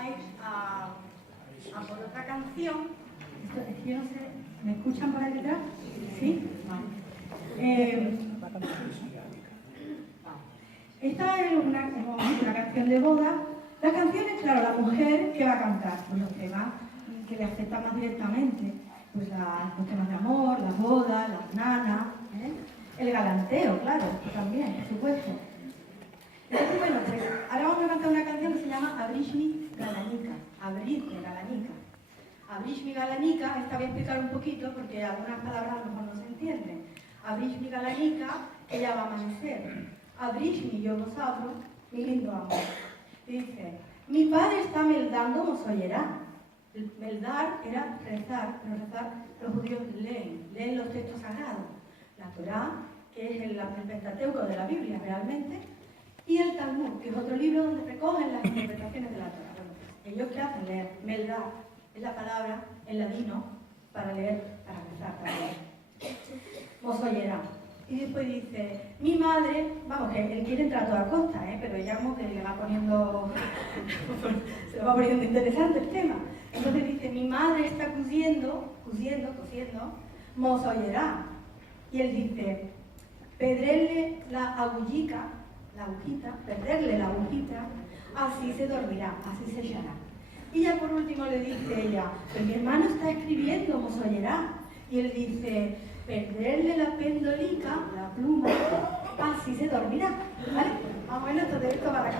vais a por otra canción. Esto es que yo no sé, ¿me escuchan por ahí detrás? ¿Sí? Vale. Esta es una canción de boda. Las canciones, claro, la mujer que va a cantar, pues los temas que le afectan más directamente, pues los temas de amor, las bodas, las nanas, el galanteo, claro, también, por supuesto. Entonces, bueno, pues ahora vamos a cantar una canción que se llama Abrishmi Galanika. Abrishmi Galanika. Abrishmi Galanika, esta voy a explicar un poquito porque algunas palabras a lo mejor no se entienden. Abrishmi Galanika, ella va a amanecer. Abrishmi, yo los abro, mi lindo amor. Dice, mi padre está meldando mosoyerá. Meldar era rezar, pero rezar los judíos leen los textos sagrados. La Torá, que es el Pentateuco de la Biblia realmente, y el Talmud, que es otro libro donde recogen las interpretaciones de la Torá. Bueno, ellos qué hacen leer, meldar, es la palabra en ladino para leer, para rezar también. Mosoyerá. Y después dice, mi madre, vamos, que él quiere entrar a toda costa, pero ella como que le va poniendo, se le va poniendo interesante el tema. Entonces dice, mi madre está cosiendo, mosoyerá. Y él dice, perderle la agujita, perderle la agujita, así se dormirá, así se echará. Y ya por último le dice ella, pues mi hermano está escribiendo, mosoyerá. Y él dice, perderle la pendolica, la pluma, así se dormirá. ¿Vale? Vamos a ver esto de esto para acá.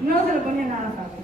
No se lo ponía nada fácil.